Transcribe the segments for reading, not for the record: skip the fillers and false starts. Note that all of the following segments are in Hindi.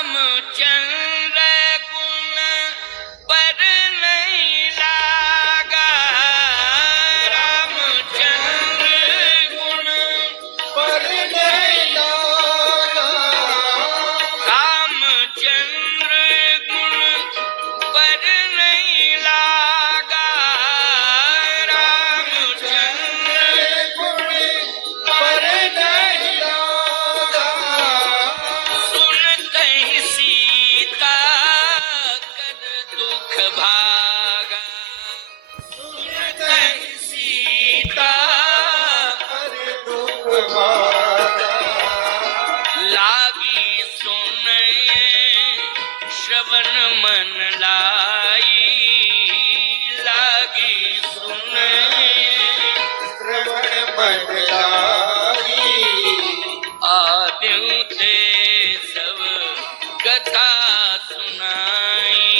रामचंद्र गुण पर नहीं लागा, रामचंद्र गुण पर नहीं लागा, रामचंद्र गुण पर नहीं लागा, रामचंद्र गुण पर नहीं लागा, सुनते ही सीता कर दुख भागा, सुनते ही सीता कर दुख भागा, लागी सुने श्रवण मन लाई, लागी सुने श्रवण मन लाई, आद्यों ते सब कथा सुनाई,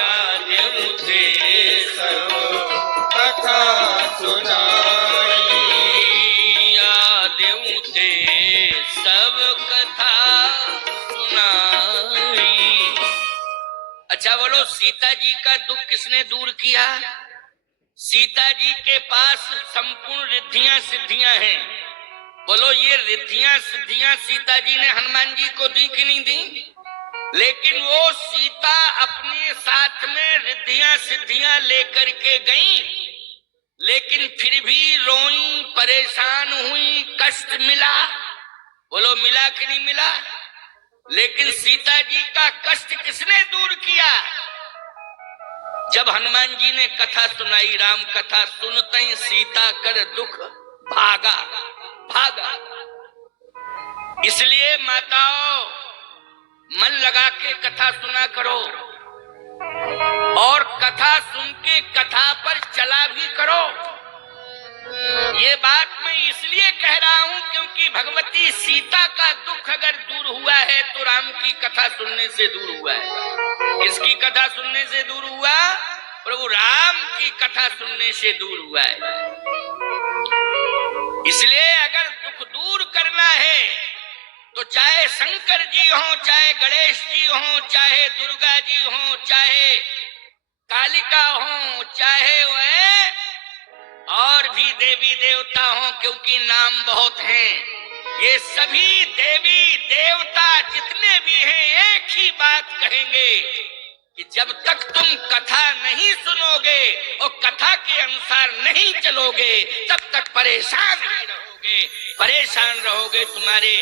आद्यों ते सब कथा सुनाई, आद्यों ते सब कथा सुनाई। अच्छा बोलो, सीता जी का दुख किसने दूर किया? सीता जी के पास संपूर्ण रिद्धियां सिद्धियां हैं। बोलो, ये रिद्धियां सिद्धियां सीता जी ने हनुमान जी को दी कि नहीं दी? लेकिन वो सीता अपने साथ में रिद्धियां सिद्धियां लेकर के गई, लेकिन फिर भी रोई, परेशान हुई, कष्ट मिला। बोलो, मिला कि नहीं मिला? लेकिन सीता जी का कष्ट किसने दूर किया? जब हनुमान जी ने कथा सुनाई, राम कथा, सुनते ही सीता कर दुख भागा, भागा। इसलिए माताओं, मन लगा के कथा सुना करो, और कथा सुन के कथा पर चला भी करो। ये बात मैं इसलिए कह रहा हूं क्योंकि भगवती सीता का दुख अगर दूर हुआ है तो राम की कथा सुनने से दूर हुआ है। किसकी कथा सुनने से दूर हुआ? प्रभु राम की कथा सुनने से दूर हुआ है। इसलिए अगर दुख दूर करना है तो चाहे शंकर जी हो, चाहे गणेश जी हो, चाहे दुर्गा जी हो, चाहे कालिका हो, चाहे वह और भी देवी देवता हो, क्योंकि नाम बहुत हैं। ये सभी देवी देवता जितने भी हैं एक ही बात कहेंगे कि जब तक तुम कथा नहीं सुनोगे और कथा के अनुसार नहीं चलोगे तब तक परेशान ही रहोगे, परेशान रहोगे। तुम्हारे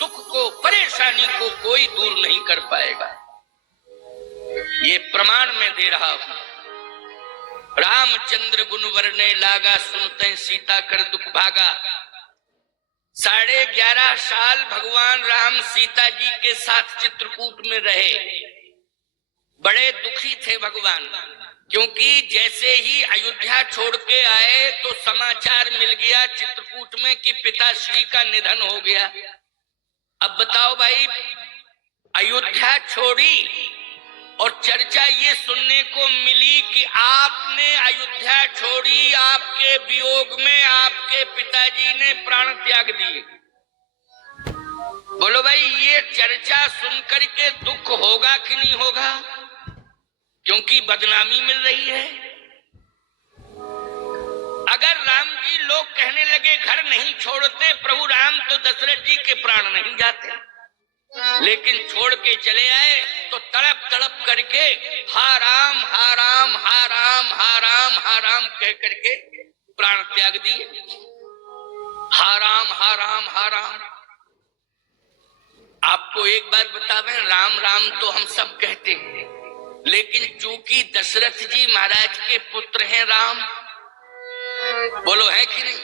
दुख को, परेशानी को कोई दूर नहीं कर पाएगा। ये प्रमाण मैं दे रहा हूं। रामचंद्र गुण वरने लागा, सुनते सीता कर दुख भागा। 11.5 साल भगवान राम सीता जी के साथ चित्रकूट में रहे। बड़े दुखी थे भगवान, क्योंकि जैसे ही अयोध्या छोड़ के आए तो समाचार मिल गया चित्रकूट में कि पिताश्री का निधन हो गया। अब बताओ भाई, अयोध्या छोड़ी और चर्चा ये सुनने को मिली कि आपने अयोध्या छोड़ी, आपके वियोग में आपके पिताजी ने प्राण त्याग दिए। बोलो भाई, ये चर्चा सुनकर के दुख होगा कि नहीं होगा? क्योंकि बदनामी मिल रही है। अगर राम जी लोग कहने लगे घर नहीं छोड़ते प्रभु राम तो दशरथ जी के प्राण नहीं जाते, लेकिन छोड़ के चले आए तो तड़प तड़प करके हा राम हा राम हा राम हा राम हा राम कह करके प्राण त्याग दिए। हा राम हा राम हा राम। आपको एक बात बता दें, राम राम तो हम सब कहते हैं, लेकिन चूंकि दशरथ जी महाराज के पुत्र हैं राम, बोलो है कि नहीं?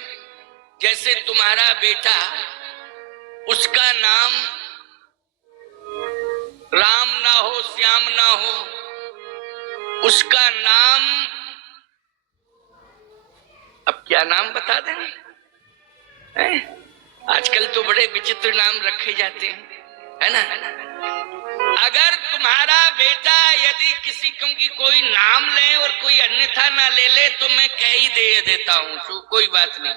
जैसे तुम्हारा बेटा, उसका नाम राम ना हो, श्याम ना हो, उसका नाम, अब क्या नाम बता दें? आजकल तो बड़े विचित्र नाम रखे जाते हैं, है ना? अगर तुम्हारा बेटा यदि किसी की कोई नाम ले और कोई अन्यथा ना ले ले तो मैं कह ही देता हूं, तो कोई बात नहीं।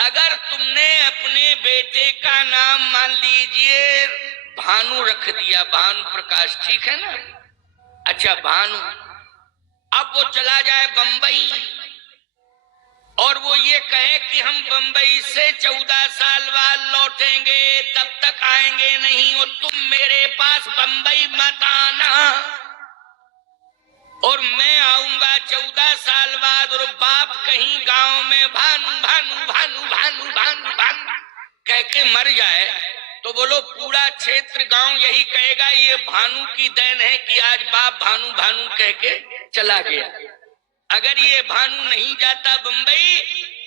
अगर तुमने अपने बेटे का नाम मान लीजिए भानु रख दिया, भानु प्रकाश, ठीक है ना। अच्छा भानु, अब वो चला जाए बंबई और वो ये कहे कि हम बंबई से 14 साल बाद लौटेंगे, तब तक आएंगे नहीं, और तुम मेरे पास बंबई मत आना और मैं आऊंगा 14 साल बाद, और बाप कहीं गांव में भानु भानु भानु भानु भानु भानु कह के मर जाए तो बोलो पूरा क्षेत्र गांव यही कहेगा ये भानु की देन है कि आज बाप भानु भानु कह के चला गया। अगर ये भानु नहीं जाता बंबई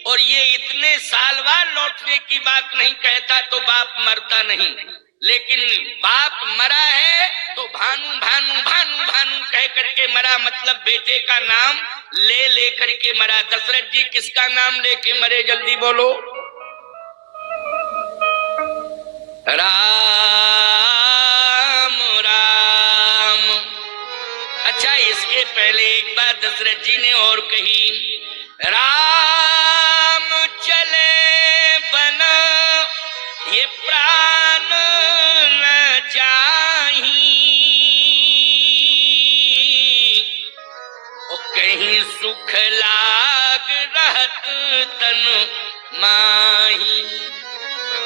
और ये इतने साल बाद लौटने की बात नहीं कहता तो बाप मरता नहीं, लेकिन बाप मरा है तो भानु भानु भानु भानु कह करके मरा, मतलब बेटे का नाम ले ले करके मरा। दशरथ जी किसका नाम लेके मरे, जल्दी बोलो। राम राम। अच्छा, इसके पहले एक बात दशरथ जी ने और कही, राम चले बन ये प्राण न जाही, और कहीं सुख लाग रहत तन माही।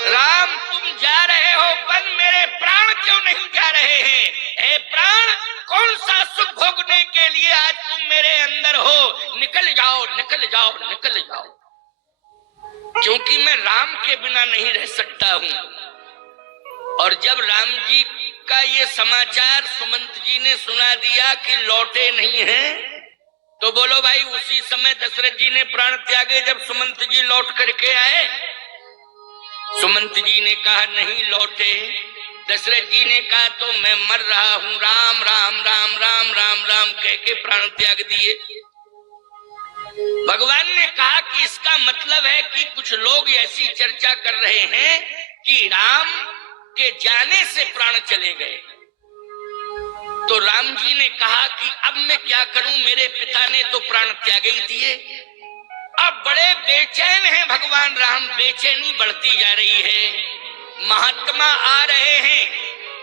राम तुम जा रहे हो बन, मेरे प्राण क्यों नहीं जा रहे हैं? ए प्राण, कौन सा सुख भोगने के लिए आज तुम मेरे अंदर हो? निकल जाओ निकल जाओ निकल जाओ, क्योंकि मैं राम के बिना नहीं रह सकता हूं। और जब राम जी का ये समाचार सुमंत जी ने सुना दिया कि लौटे नहीं हैं, तो बोलो भाई उसी समय दशरथ जी ने प्राण त्यागे जब सुमंत जी लौट करके आए। सुमंत जी ने कहा नहीं लौटे। दशरथ जी ने कहा तो मैं मर रहा हूं, राम राम राम राम राम राम कह के प्राण त्याग दिए। भगवान ने कहा कि इसका मतलब है कि कुछ लोग ऐसी चर्चा कर रहे हैं कि राम के जाने से प्राण चले गए। तो राम जी ने कहा कि अब मैं क्या करूं, मेरे पिता ने तो प्राण त्याग ही दिए। अब बड़े बेचैन हैं भगवान राम, बेचैनी बढ़ती जा रही है। महात्मा आ रहे हैं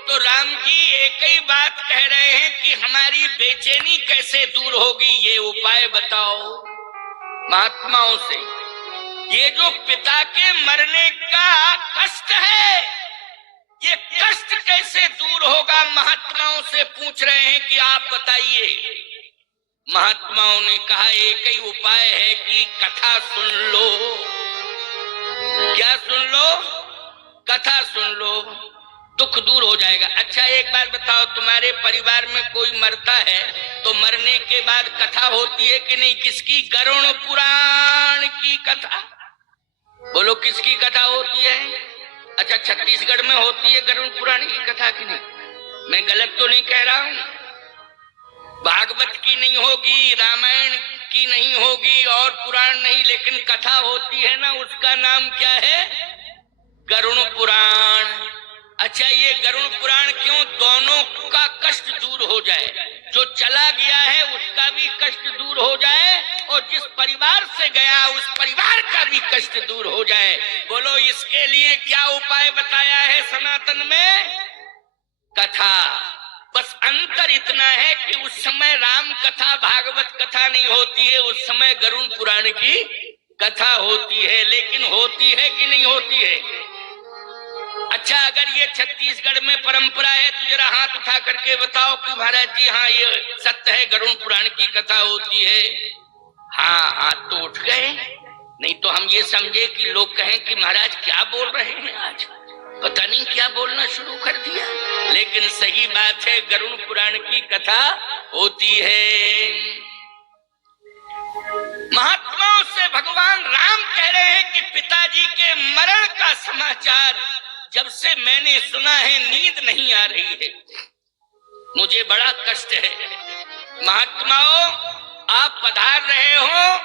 तो राम जी एक ही बात कह रहे हैं कि हमारी बेचैनी कैसे दूर होगी, ये उपाय बताओ महात्माओं से। ये जो पिता के मरने का कष्ट है, ये कष्ट कैसे दूर होगा, महात्माओं से पूछ रहे हैं कि आप बताइए। महात्माओं ने कहा एक ही उपाय है कि कथा सुन लो। क्या सुन लो? कथा सुन लो, दुख दूर हो जाएगा। अच्छा एक बात बताओ, तुम्हारे परिवार में कोई मरता है तो मरने के बाद कथा होती है कि नहीं? किसकी? गरुड़ पुराण की कथा। बोलो किसकी कथा होती है? अच्छा छत्तीसगढ़ में होती है गरुड़ पुराण की कथा कि नहीं? मैं गलत तो नहीं कह रहा हूं? भागवत की नहीं होगी, रामायण की नहीं होगी और पुराण नहीं, लेकिन कथा होती है ना, उसका नाम क्या है? गरुड़ पुराण। अच्छा ये गरुड़ पुराण क्यों? दोनों का कष्ट दूर हो जाए, जो चला गया है उसका भी कष्ट दूर हो जाए और जिस परिवार से गया उस परिवार का भी कष्ट दूर हो जाए। बोलो इसके लिए क्या उपाय बताया है सनातन में? कथा। बस अंतर इतना है कि उस समय राम कथा भागवत कथा नहीं होती है, उस समय गरुड़ पुराण की कथा होती है। लेकिन होती है कि नहीं होती है? अच्छा अगर ये छत्तीसगढ़ में परंपरा है तो जरा हाथ उठा करके बताओ कि महाराज जी हाँ ये सत्य है, गरुड़ पुराण की कथा होती है। हाँ हाथ तो उठ गए, नहीं तो हम ये समझे कि लोग कहें कि महाराज क्या बोल रहे हैं, आज पता नहीं क्या बोलना शुरू कर दिया। लेकिन सही बात है, गरुड़ पुराण की कथा होती है। महात्माओं से भगवान राम कह रहे हैं कि पिताजी के मरण का समाचार जब से मैंने सुना है नींद नहीं आ रही है, मुझे बड़ा कष्ट है। महात्माओं आप पधार रहे हो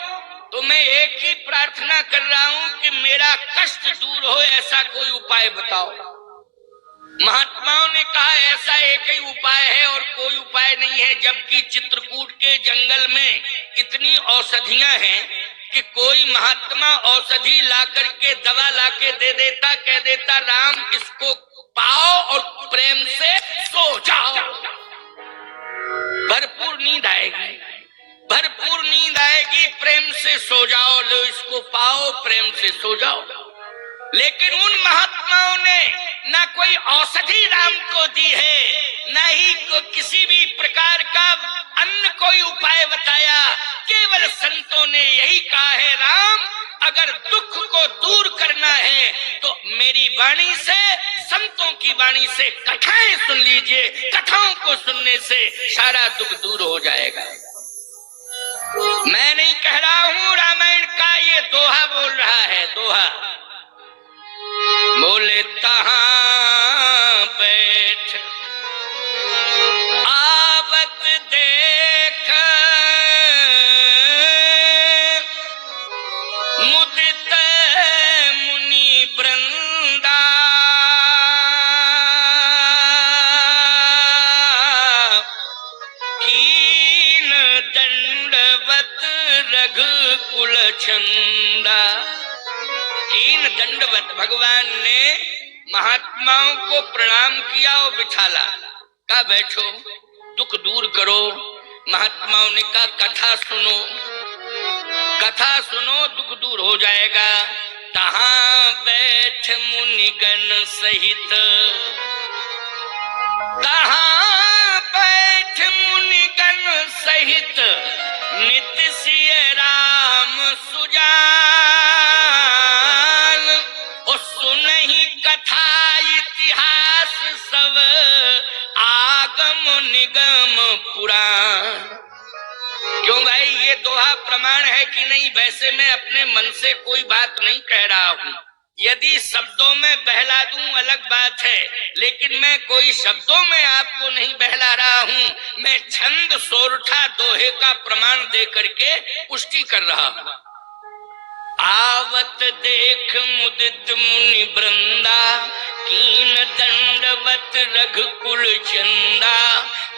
तो मैं एक ही प्रार्थना कर रहा हूं कि मेरा कष्ट दूर हो, ऐसा कोई उपाय बताओ। महात्माओं ने कहा ऐसा एक ही उपाय है और कोई उपाय नहीं है, जबकि चित्रकूट के जंगल में इतनी औषधियां हैं कि कोई महात्मा औषधि ला करके दवा लाके दे देता, कह देता राम इसको पाओ और प्रेम सो जाओ, लो इसको पाओ, प्रेम से सो जाओ। लेकिन उन महात्माओं ने ना कोई औषधि राम को दी है, ना ही किसी भी प्रकार का अन्य कोई उपाय बताया। केवल संतों ने यही कहा है, राम अगर दुख को दूर करना है तो मेरी वाणी से, संतों की वाणी से कथाएं सुन लीजिए। कथाओं को सुनने से सारा दुख दूर हो जाएगा। मैं नहीं कह रहा हूं, रामायण का ये दोहा बोल रहा है। दोहा बोले तहां बैठ आवत देख मुदित मुनि वृंदा, कीन दंडवत रघुकुल छंदा। कीन दंडवत, भगवान ने महात्माओं को प्रणाम किया और बिठाला, कहा बैठो, दुख दूर करो। महात्माओं ने कहा कथा सुनो, कथा सुनो, दुख दूर हो जाएगा। तहां बैठ मुनिगण सहित, तहां बैठ मुनिगण सहित, नित्य सिय राम सुजान। और सुनहि कथा इतिहास सब, आगम निगम पुराण। क्यों भाई, ये दोहा प्रमाण है कि नहीं? वैसे मैं अपने मन से कोई बात नहीं कह रहा हूँ। यदि शब्दों में बहला दूं अलग बात है, लेकिन मैं कोई शब्दों में आपको नहीं बहला रहा हूँ। मैं छंद सोरठा दोहे का प्रमाण दे करके पुष्टि कर रहा हूँ। आवत देख मुदित मुनि वृंदा, कीन दंडवत रघुकुल चंदा।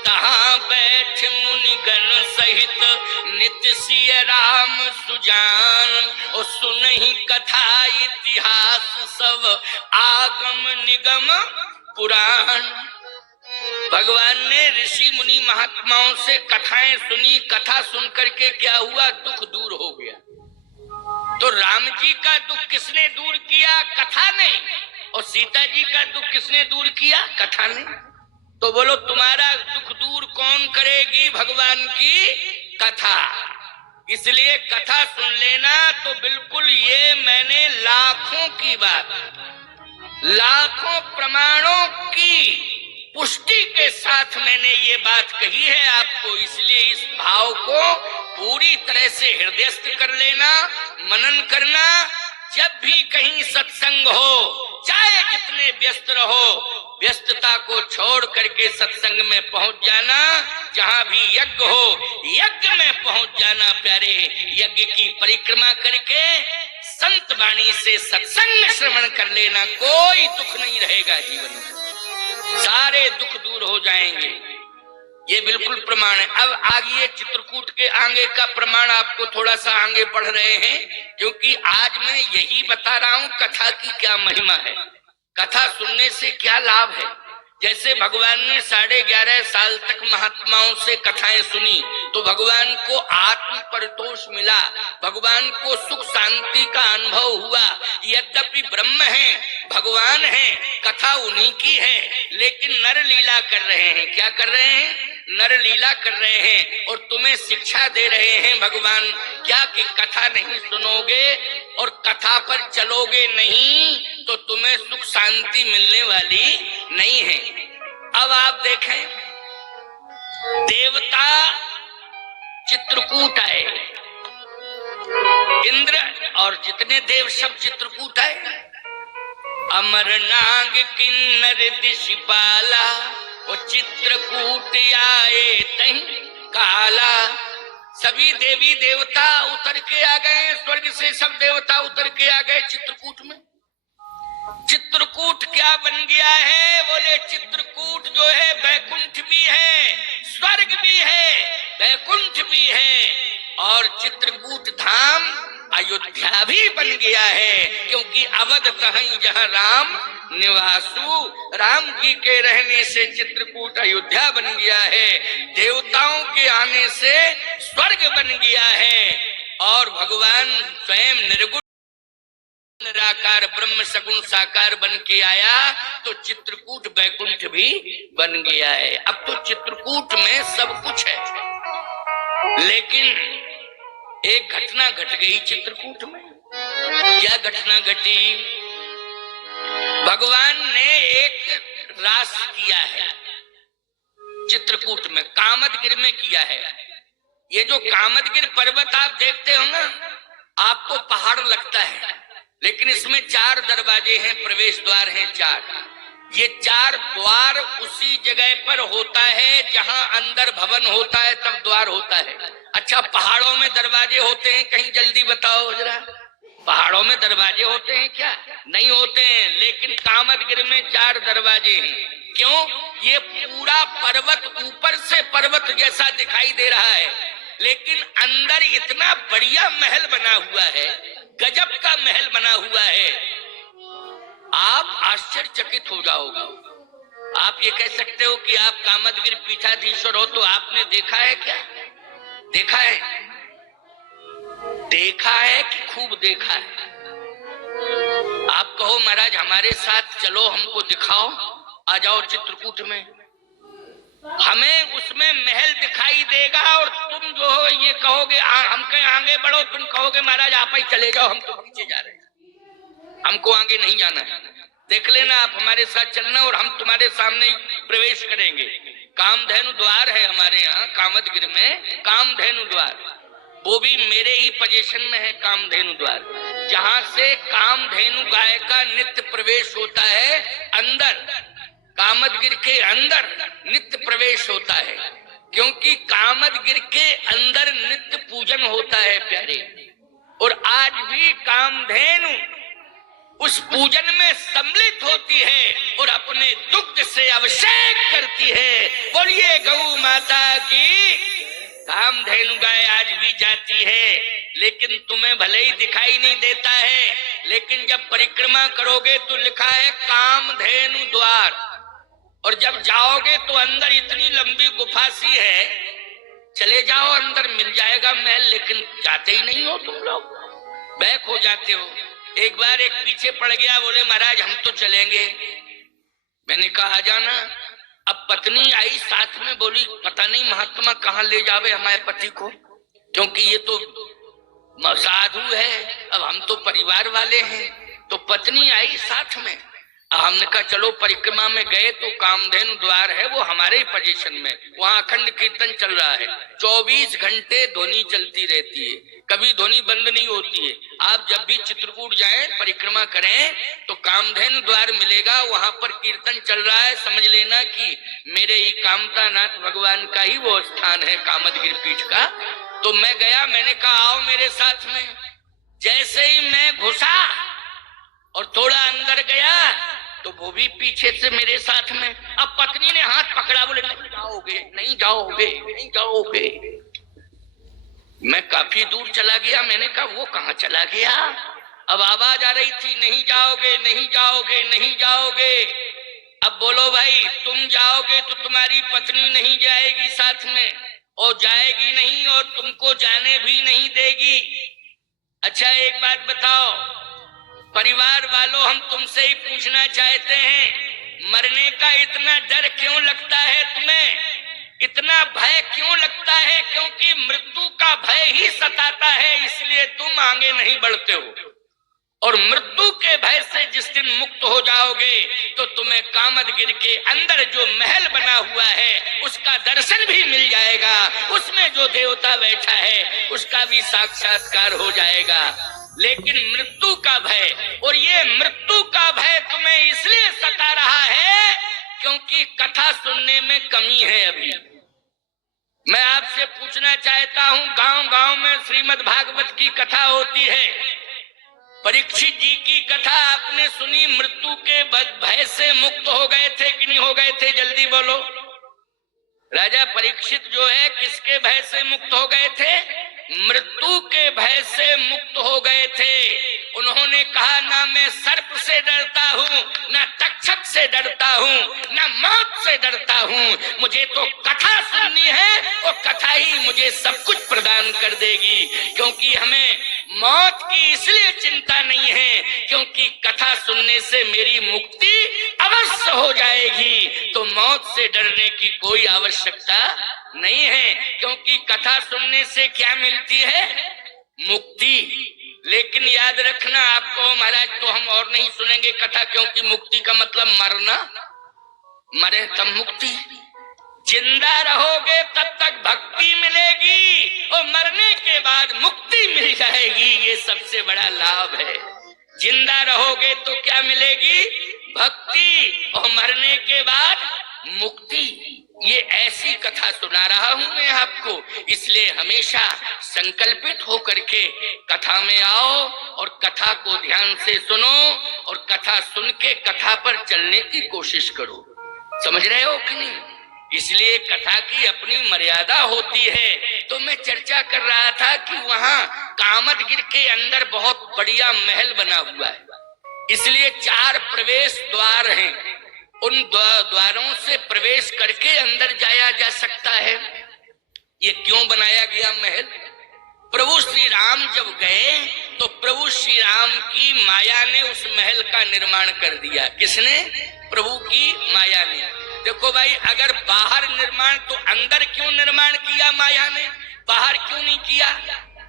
तहां बैठ मुनिगण सहित, नित्य सिय राम सुजान। और सुनहि कथा इतिहास सब, आगम निगम पुराण। भगवान ने ऋषि मुनि महात्माओं से कथाएं सुनी। कथा सुन करके क्या हुआ? दुख दूर हो गया। तो राम जी का दुख किसने दूर किया? कथा ने। और सीता जी का दुख किसने दूर किया? कथा ने। तो बोलो तुम्हारा दुख दूर कौन करेगी? भगवान की कथा। इसलिए कथा सुन लेना। तो बिल्कुल ये मैंने लाखों की बात, लाखों प्रमाणों की पुष्टि के साथ मैंने ये बात कही है आपको। इसलिए इस भाव को पूरी तरह से हृदयस्थ कर लेना, मनन करना। जब भी कहीं सत्संग हो, चाहे जितने व्यस्त रहो, व्यस्तता को छोड़ करके सत्संग में पहुंच जाना। जहां भी यज्ञ हो, यज्ञ में पहुंच जाना प्यारे। यज्ञ की परिक्रमा करके संत वाणी से सत्संग श्रवण कर लेना। कोई दुख नहीं रहेगा जीवन में, सारे दुख दूर हो जाएंगे। ये बिल्कुल प्रमाण है। अब आगे चित्रकूट के आगे का प्रमाण आपको थोड़ा सा आगे पढ़ रहे हैं, क्योंकि आज मैं यही बता रहा हूं कथा की क्या महिमा है, कथा सुनने से क्या लाभ है। जैसे भगवान ने 11.5 साल तक महात्माओं से कथाएं सुनी, तो भगवान को आत्म परितोष मिला, भगवान को सुख शांति का अनुभव हुआ। यद्यपि ब्रह्म है, भगवान है, कथा उन्हीं की है, लेकिन नर लीला कर रहे हैं। क्या कर रहे हैं? नर लीला कर रहे हैं। और तुम्हें शिक्षा दे रहे हैं भगवान, क्या कि कथा नहीं सुनोगे और कथा पर चलोगे नहीं तो तुम्हें सुख शांति मिलने वाली नहीं है। अब आप देखें, देवता चित्रकूट आए, इंद्र और जितने देव सब चित्रकूट आए। अमर नाग किन्नर दिशपाला, वो चित्रकूट आए तहीं काला। सभी देवी देवता उतर के आ गए, स्वर्ग से सब देवता उतर के आ गए चित्रकूट में। चित्रकूट क्या बन गया है? बोले चित्रकूट जो है बैकुंठ भी है, स्वर्ग भी है, बैकुंठ भी है, और चित्रकूट धाम अयोध्या भी बन गया है। क्योंकि अवध तहं जहाँ राम निवासु, राम जी के रहने से चित्रकूट अयोध्या बन गया है। देवताओं के आने से स्वर्ग बन गया है। और भगवान स्वयं निर्गुण निराकार ब्रह्म सगुण साकार बन के आया तो चित्रकूट वैकुंठ भी बन गया है। अब तो चित्रकूट में सब कुछ है, लेकिन एक घटना घट गई चित्रकूट में। क्या घटना घटी? भगवान ने एक रास किया है चित्रकूट में, कामदगिर में किया है। ये जो कामदगिर पर्वत आप देखते हो ना, आपको पहाड़ लगता है, लेकिन इसमें 4 दरवाजे हैं, प्रवेश द्वार हैं 4। ये 4 द्वार उसी जगह पर होता है जहां अंदर भवन होता है, तब द्वार होता है। अच्छा, पहाड़ों में दरवाजे होते हैं कहीं? जल्दी बताओ जरा, पहाड़ों में दरवाजे होते हैं क्या? नहीं होते हैं। लेकिन कामदगिर में 4 दरवाजे हैं। क्यों? ये पूरा पर्वत ऊपर से पर्वत जैसा दिखाई दे रहा है, लेकिन अंदर इतना बढ़िया महल बना हुआ है, गजब का महल बना हुआ है, आप आश्चर्यचकित हो जाओगे। आप ये कह सकते हो कि आप कामदगिर पीठाधीश्वर हो, तो आपने देखा है क्या? देखा है? देखा है कि खूब देखा है? आप कहो महाराज हमारे साथ चलो, हमको दिखाओ, आ जाओ चित्रकूट में, हमें उसमें महल दिखाई देगा और तुम जो हो ये कहोगे हम कहीं आगे बढ़ो, तुम कहोगे महाराज आप ही चले जाओ, हम तो पीछे जा रहे हैं, हमको आगे नहीं जाना है। देख लेना, आप हमारे साथ चलना और हम तुम्हारे सामने ही प्रवेश करेंगे। कामधेनु द्वार है हमारे यहाँ कामदगिर में, कामधेनु द्वार, वो भी मेरे ही पोजीशन में है कामधेनु द्वार, जहां से कामधेनु गाय का नित्य प्रवेश होता है अंदर, कामदगिर के अंदर नित्य प्रवेश होता है। क्योंकि कामदगिर के अंदर नित्य पूजन होता है प्यारे, और आज भी कामधेनु उस पूजन में सम्मिलित होती है और अपने दुग्ध से अभिषेक करती है। बोलिए गौ माता की। कामधेनु गाय आज भी जाती है, लेकिन तुम्हें भले ही दिखाई नहीं देता है, लेकिन जब परिक्रमा करोगे तो लिखा है कामधेनु द्वार, और जब जाओगे तो अंदर इतनी लंबी गुफा सी है, चले जाओ अंदर मिल जाएगा महल, लेकिन जाते ही नहीं हो तुम लोग, बैक हो जाते हो। एक बार एक पीछे पड़ गया, बोले महाराज हम तो चलेंगे। मैंने कहा आ जाना। अब पत्नी आई साथ में, बोली पता नहीं महात्मा कहाँ ले जावे हमारे पति को, क्योंकि ये तो साधु है, अब हम तो परिवार वाले हैं। तो पत्नी आई साथ में, हमने कहा चलो परिक्रमा में गए तो कामधेनु द्वार है वो हमारे ही पोजीशन में, वहां अखंड कीर्तन चल रहा है, 24 घंटे ध्वनि चलती रहती है, कभी ध्वनि बंद नहीं होती है। आप जब भी चित्रकूट जाएं परिक्रमा करें तो कामधेनु द्वार मिलेगा, वहां पर कीर्तन चल रहा है, समझ लेना कि मेरे ही कामता नाथ भगवान का ही वो स्थान है कामदगिर पीठ का। तो मैं गया, मैंने कहा आओ मेरे साथ में। जैसे ही मैं घुसा और थोड़ा अंदर गया तो वो भी पीछे से मेरे साथ में। अब पत्नी ने हाथ पकड़ा, बोले नहीं जाओगे नहीं जाओगे नहीं जाओगे। मैं काफी दूर चला गया, मैंने कहा वो कहाँ चला गया। अब आवाज आ रही थी नहीं जाओगे नहीं जाओगे नहीं जाओगे। अब बोलो भाई, तुम जाओगे तो तुम्हारी पत्नी नहीं जाएगी साथ में, और जाएगी नहीं और तुमको जाने भी नहीं देगी। अच्छा एक बात बताओ परिवार वालों, हम तुमसे ही पूछना चाहते हैं, मरने का इतना डर क्यों लगता है तुम्हें, इतना भय क्यों लगता है? क्योंकि मृत्यु का भय ही सताता है, इसलिए तुम आगे नहीं बढ़ते हो। और मृत्यु के भय से जिस दिन मुक्त हो जाओगे तो तुम्हें कामदगिर के अंदर जो महल बना हुआ है उसका दर्शन भी मिल जाएगा, उसमें जो देवता बैठा है उसका भी साक्षात्कार हो जाएगा। लेकिन मृत्यु का भय, और ये मृत्यु का भय तुम्हें इसलिए सता रहा है क्योंकि कथा सुनने में कमी है। अभी मैं आपसे पूछना चाहता हूं, गांव गांव में श्रीमद् भागवत की कथा होती है, परीक्षित जी की कथा आपने सुनी, मृत्यु के भय से मुक्त हो गए थे कि नहीं हो गए थे? जल्दी बोलो। राजा परीक्षित जो है किसके भय से मुक्त हो गए थे? मृत्यु के भय से मुक्त हो गए थे। उन्होंने कहा ना मैं सर्प से डरता हूँ, ना तक्षक से डरता हूँ, ना मौत से से डरता हूँ, मुझे तो कथा सुननी है और कथा ही मुझे सब कुछ प्रदान कर देगी, क्योंकि हमें मौत की इसलिए चिंता नहीं है क्योंकि कथा सुनने से मेरी मुक्ति अवश्य हो जाएगी, तो मौत से डरने की कोई आवश्यकता नहीं है, क्योंकि कथा सुनने से क्या मिलती है? मुक्ति। लेकिन याद रखना, आपको महाराज तो हम और नहीं सुनेंगे कथा, क्योंकि मुक्ति का मतलब मरना, मरे तब मुक्ति। जिंदा रहोगे तब तक भक्ति मिलेगी और मरने के बाद मुक्ति मिल जाएगी, ये सबसे बड़ा लाभ है। जिंदा रहोगे तो क्या मिलेगी? भक्ति, और मरने के बाद मुक्ति। ये ऐसी कथा सुना रहा हूं मैं आपको, इसलिए हमेशा संकल्पित होकर के कथा में आओ और कथा को ध्यान से सुनो और कथा सुन के कथा पर चलने की कोशिश करो। समझ रहे हो कि नहीं? इसलिए कथा की अपनी मर्यादा होती है। तो मैं चर्चा कर रहा था कि वहां कामदगिरि के अंदर बहुत बढ़िया महल बना हुआ है, इसलिए 4 प्रवेश द्वार हैं। उन द्वारों से प्रवेश करके अंदर जाया जा सकता है। ये क्यों बनाया गया महल? प्रभु श्री राम जब गए तो प्रभु श्री राम की माया ने उस महल का निर्माण कर दिया। किसने? प्रभु की माया ने। देखो भाई, अगर बाहर निर्माण तो अंदर क्यों निर्माण किया माया ने? बाहर क्यों नहीं किया?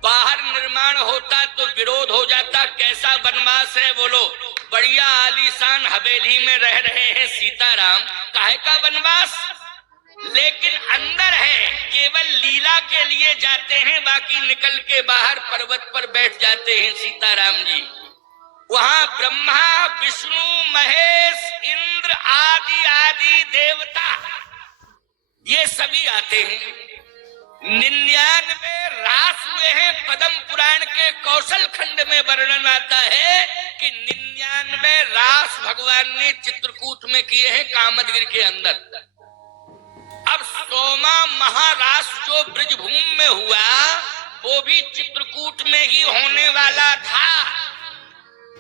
बाहर निर्माण होता तो विरोध हो जाता। कैसा वनवास है बोलो? बढ़िया आलीशान हवेली में रह रहे हैं सीताराम, काहे का वनवास? लेकिन अंदर है, केवल लीला के लिए जाते हैं, बाकी निकल के बाहर पर्वत पर बैठ जाते हैं सीताराम जी। वहां ब्रह्मा, विष्णु, महेश, इंद्र आदि आदि देवता ये सभी आते हैं। 99 रास हुए हैं। पद्म पुराण के कौशल खंड में वर्णन आता है कि 99 रास भगवान ने चित्रकूट में किए हैं कामदगिरि के अंदर। अब 100वां महारास जो ब्रजभूमि में हुआ वो भी चित्रकूट में ही होने वाला था,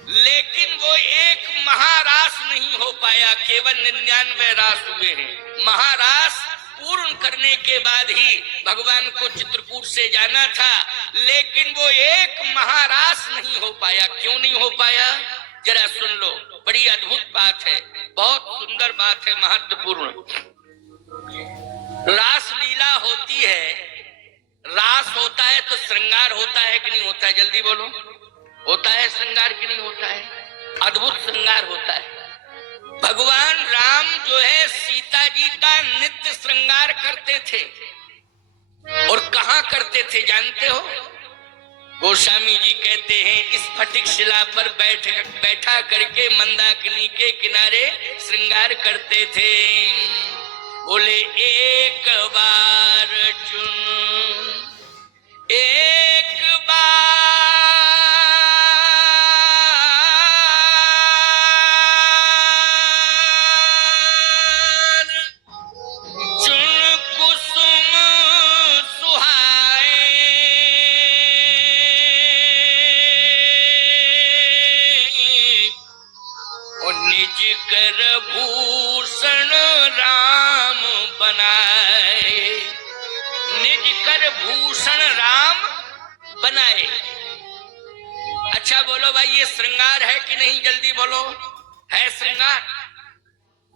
लेकिन वो एक महारास नहीं हो पाया, केवल 99 रास हुए हैं। महारास पूर्ण करने के बाद ही भगवान को चित्रकूट से जाना था, लेकिन वो एक महारास नहीं हो पाया। क्यों नहीं हो पाया? जरा सुन लो, बड़ी अद्भुत बात है, बहुत सुंदर बात है, महत्वपूर्ण। रास लीला होती है, रास होता है तो श्रृंगार होता है कि नहीं होता है? जल्दी बोलो, होता है श्रृंगार कि नहीं होता है? अद्भुत श्रृंगार होता है। भगवान राम जो है सीता जी का नित्य श्रृंगार करते थे, और कहाँ करते थे जानते हो? गोस्वामी जी कहते हैं स्फटिक शिला पर बैठा करके मंदाकिनी के किनारे श्रृंगार करते थे। बोले एक बार चुन, एक बार चुन कुसुम सुहाए, और निज कर भूषण राम बनाए। निज कर भूषण राम बनाए। अच्छा बोलो भाई, ये श्रृंगार है कि नहीं? जल्दी बोलो, है श्रृंगार।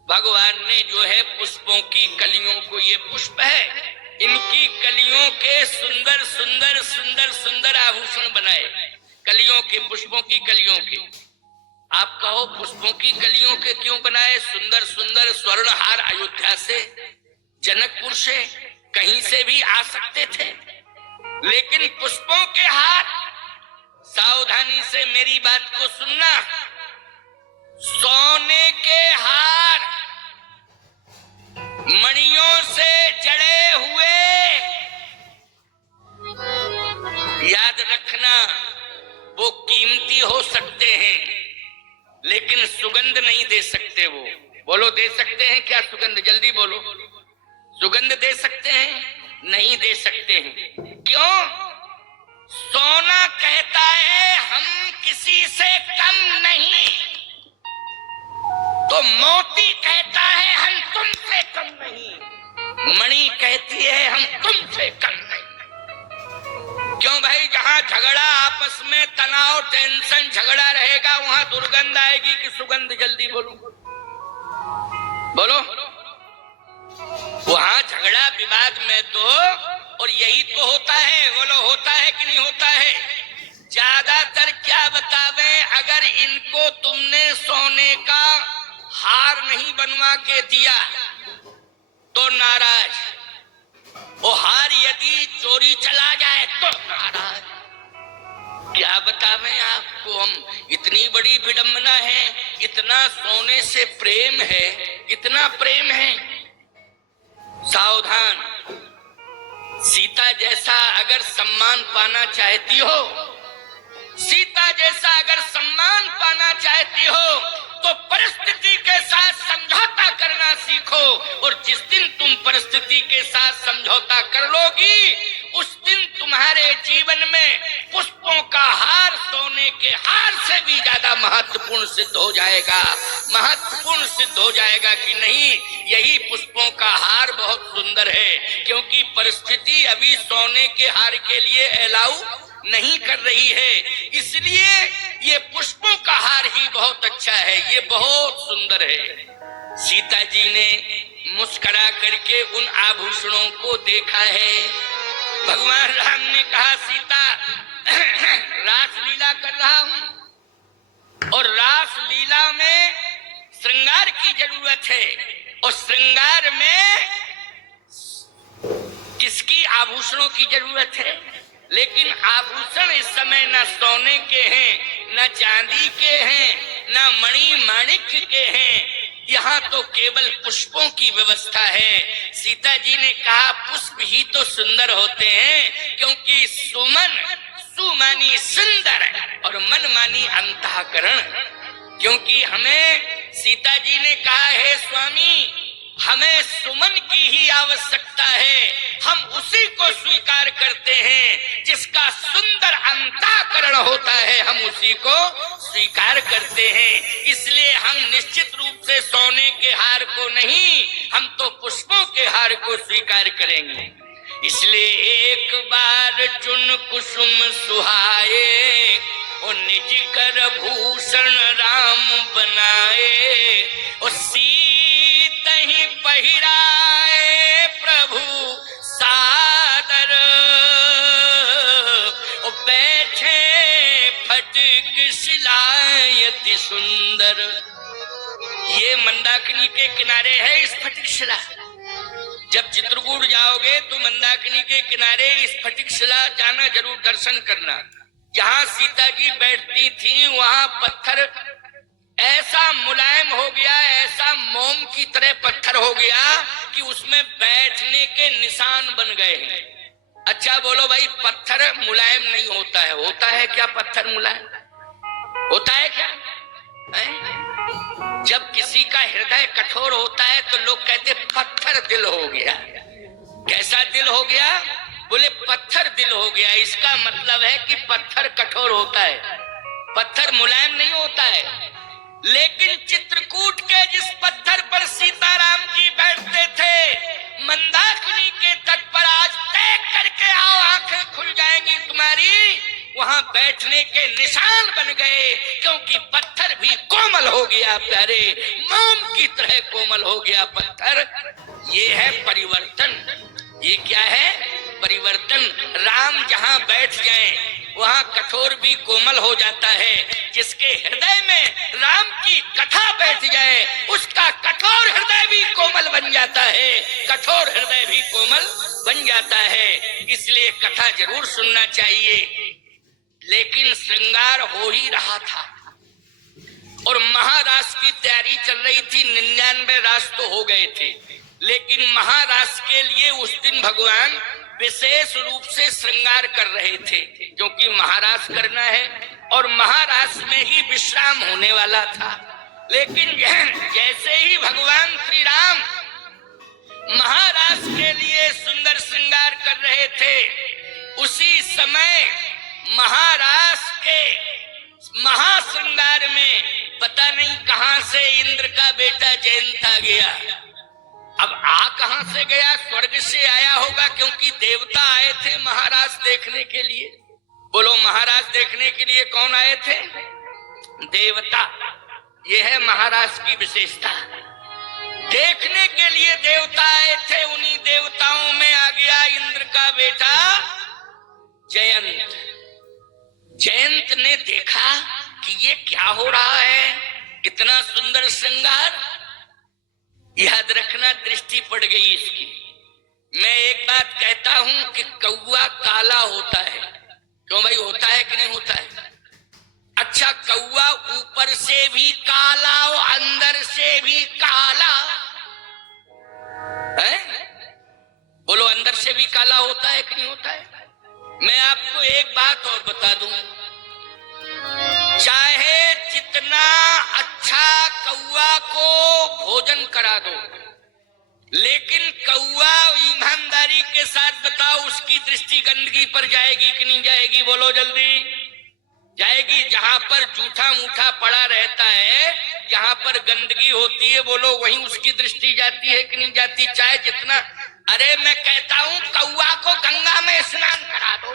भगवान ने जो है पुष्पों की कलियों को, ये पुष्प है, इनकी कलियों के सुंदर सुंदर सुंदर सुंदर आभूषण बनाए। कलियों के, पुष्पों की कलियों के। आप कहो पुष्पों की कलियों के क्यों बनाए? सुंदर सुंदर स्वर्ण हार अयोध्या से, जनकपुर से, कहीं से भी आ सकते थे, लेकिन पुष्पों के हार। सावधानी से मेरी बात को सुनना। सोने के हार, मणियों से जड़े हुए, याद रखना वो कीमती हो सकते हैं लेकिन सुगंध नहीं दे सकते। वो बोलो, दे सकते हैं क्या सुगंध? जल्दी बोलो, सुगंध दे सकते हैं? नहीं दे सकते हैं। क्यों? सोना कहता है हम किसी से कम नहीं, तो मोती कहता है हम तुमसे कम मणि कहती है हम तुमसे कम नहीं। क्यों भाई, जहां झगड़ा आपस में तनाव टेंशन झगड़ा रहेगा वहां दुर्गंध आएगी कि सुगंध? जल्दी बोलो बोलो। वहां झगड़ा विवाद में तो, और यही तो होता है, बोलो होता है कि नहीं होता है? ज्यादातर क्या बतावें, अगर इनको तुमने सोने का हार नहीं बनवा के दिया तो नाराज, वो हार यदि चोरी चला जाए तो नाराज। क्या बतावें आपको हम, इतनी बड़ी विडंबना है, इतना सोने से प्रेम है, इतना प्रेम है। सावधान, सीता जैसा अगर सम्मान पाना चाहती हो, सीता जैसा अगर सम्मान पाना चाहती हो तो परिस्थिति के साथ समझौता करना सीखो। और जिस दिन तुम परिस्थिति के साथ समझौता कर लोगी उस दिन तुम्हारे जीवन में पुष्पों का हार सोने के हार से भी ज्यादा महत्वपूर्ण सिद्ध हो जाएगा। महत्वपूर्ण सिद्ध हो जाएगा कि नहीं, यही पुष्पों का हार बहुत सुंदर है, क्योंकि परिस्थिति अभी सोने के हार के लिए अलाउ नहीं कर रही है, इसलिए ये पुष्पों का हार ही बहुत अच्छा है, ये बहुत सुंदर है। सीता जी ने मुस्कुरा करके उन आभूषणों को देखा है। भगवान राम ने कहा सीता रासलीला कर रहा हूं, और रासलीला में श्रृंगार की जरूरत है, और श्रृंगार में किसकी? आभूषणों की जरूरत है। लेकिन आभूषण इस समय न सोने के हैं, न चांदी के हैं, न मणि माणिक्य के हैं, यहाँ तो केवल पुष्पों की व्यवस्था है। सीता जी ने कहा पुष्प ही तो सुंदर होते हैं, क्योंकि सुमन, सुमानी सुंदर और मन मानी अंतःकरण। क्योंकि हमें, सीता जी ने कहा है स्वामी हमें सुमन की ही आवश्यकता है, हम उसी को स्वीकार करते हैं जिसका सुंदर अंतःकरण होता है, हम उसी को स्वीकार करते हैं। इसलिए हम निश्चित रूप से सोने के हार को नहीं, हम तो पुष्पों के हार को स्वीकार करेंगे। इसलिए एक बार चुन कुसुम सुहाए, और निज कर भूषण राम बनाए, और सीता ही पहिराए प्रभु सादर, और बैठे फटिक शिलायति सुंदर। ये मंदाकिनी के किनारे है स्फटिक शिला। जब चित्रकूट जाओगे तो मंदाकिनी के किनारे स्फटिक शिला जाना, जरूर दर्शन करना। जहाँ सीता जी बैठती थी वहाँ पत्थर ऐसा मुलायम हो गया, ऐसा मोम की तरह पत्थर हो गया कि उसमें बैठने के निशान बन गए हैं। अच्छा बोलो भाई, पत्थर मुलायम नहीं होता है, होता है क्या पत्थर मुलायम? होता है क्या है? जब किसी का हृदय कठोर होता है तो लोग कहते पत्थर दिल हो गया। कैसा दिल हो गया? बोले पत्थर दिल हो गया। इसका मतलब है कि पत्थर कठोर होता है, पत्थर मुलायम नहीं होता है। लेकिन चित्रकूट के जिस पत्थर पर सीताराम जी बैठते थे, मंदाकिनी के तट पर आज देख करके आओ, आंखें खुल जाएंगी तुम्हारी, वहां बैठने के निशान बन गए, क्योंकि पत्थर भी कोमल हो गया प्यारे, मोम की तरह कोमल हो गया पत्थर। ये है परिवर्तन। ये क्या है? परिवर्तन। राम जहां बैठ जाए वहां कठोर भी कोमल हो जाता है। जिसके हृदय में राम की कथा बैठ जाए उसका कठोर हृदय भी कोमल बन जाता है, कठोर हृदय भी कोमल बन जाता है। इसलिए कथा जरूर सुनना चाहिए। लेकिन श्रृंगार हो ही रहा था और महारास की तैयारी चल रही थी। 99 रास तो हो गए थे, लेकिन महारास के लिए उस दिन भगवान विशेष रूप से श्रृंगार कर रहे थे, क्योंकि महारास करना है और महारास में ही विश्राम होने वाला था। लेकिन जैसे ही भगवान श्री राम महारास के लिए सुंदर श्रृंगार कर रहे थे, उसी समय महारास के महाश्रृंगार में पता नहीं कहां से इंद्र का बेटा जयंत आ गया। अब आ कहां से गया? स्वर्ग से आया होगा, क्योंकि देवता आए थे महाराज देखने के लिए। बोलो, महाराज देखने के लिए कौन आए थे? देवता। यह है महाराज की विशेषता। देखने के लिए देवता आए थे। उन्हीं देवताओं में आ गया इंद्र का बेटा जयंत। जयंत ने देखा कि ये क्या हो रहा है, इतना सुंदर श्रृंगार। याद रखना, दृष्टि पड़ गई इसकी। मैं एक बात कहता हूं कि कौवा काला होता है। क्यों भाई, होता है कि नहीं होता है? अच्छा, कौवा ऊपर से भी काला और अंदर से भी काला है? बोलो, अंदर से भी काला होता है कि नहीं होता है? मैं आपको एक बात और बता दूं, चाहे जितना अच्छा कौवा को भोजन करा दो, लेकिन कौवा ईमानदारी के साथ बताओ, उसकी दृष्टि गंदगी पर जाएगी कि नहीं जाएगी? बोलो जल्दी। जाएगी। जहां पर जूठा मूठा पड़ा रहता है, जहां पर गंदगी होती है, बोलो वहीं उसकी दृष्टि जाती है कि नहीं जाती? चाहे जितना, अरे मैं कहता हूं कौवा को गंगा में स्नान करा दो,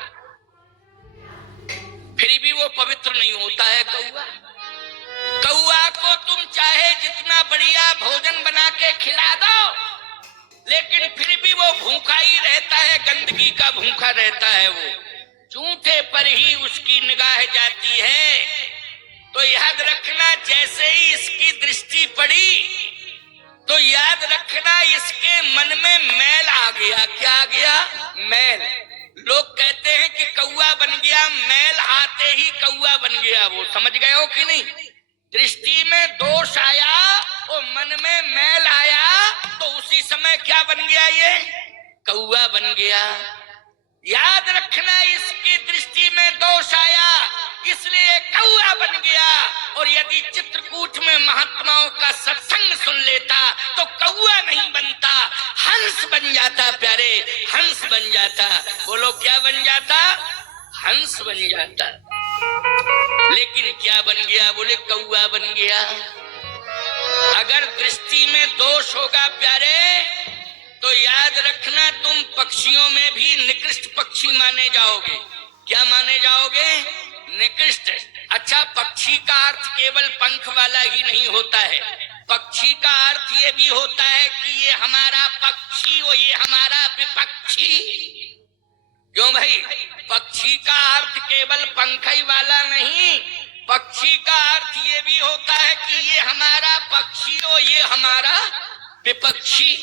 फिर भी वो पवित्र नहीं होता है कौवा। कौवा को तुम चाहे जितना बढ़िया भोजन बना के खिला दो, लेकिन फिर भी वो भूखा ही रहता है, गंदगी का भूखा रहता है। वो झूठे पर ही उसकी निगाह जाती है। तो याद रखना, जैसे ही इसकी दृष्टि पड़ी तो याद रखना, इसके मन में मैल आ गया। क्या आ गया? मैल। लोग कहते हैं कि कौवा बन गया, मैल आते ही कौवा बन गया। वो समझ गए हो कि नहीं? दृष्टि में दोष आया और मन में मैल आया, तो उसी समय क्या बन गया? ये कौवा बन गया। याद रखना, इसकी दृष्टि में दोष आया, इसलिए कौवा बन गया। और यदि चित्रकूट में महात्माओं का सत्संग सुन लेता तो कौवा नहीं बनता, हंस बन जाता। प्यारे, हंस बन जाता। बोलो, क्या बन जाता? हंस बन जाता। लेकिन क्या बन गया? बोले कौवा बन गया। अगर दृष्टि में दोष होगा प्यारे, तो याद रखना, तुम पक्षियों में भी निकृष्ट पक्षी माने जाओगे। क्या माने जाओगे? निकृष्ट। अच्छा, पक्षी का अर्थ केवल पंख वाला ही नहीं होता है। पक्षी का अर्थ ये भी होता है कि ये हमारा पक्षी और ये हमारा विपक्षी। क्यों भाई? पक्षी का अर्थ केवल पंख ही वाला नहीं, पक्षी का अर्थ ये भी होता है कि ये हमारा पक्षी और ये हमारा विपक्षी।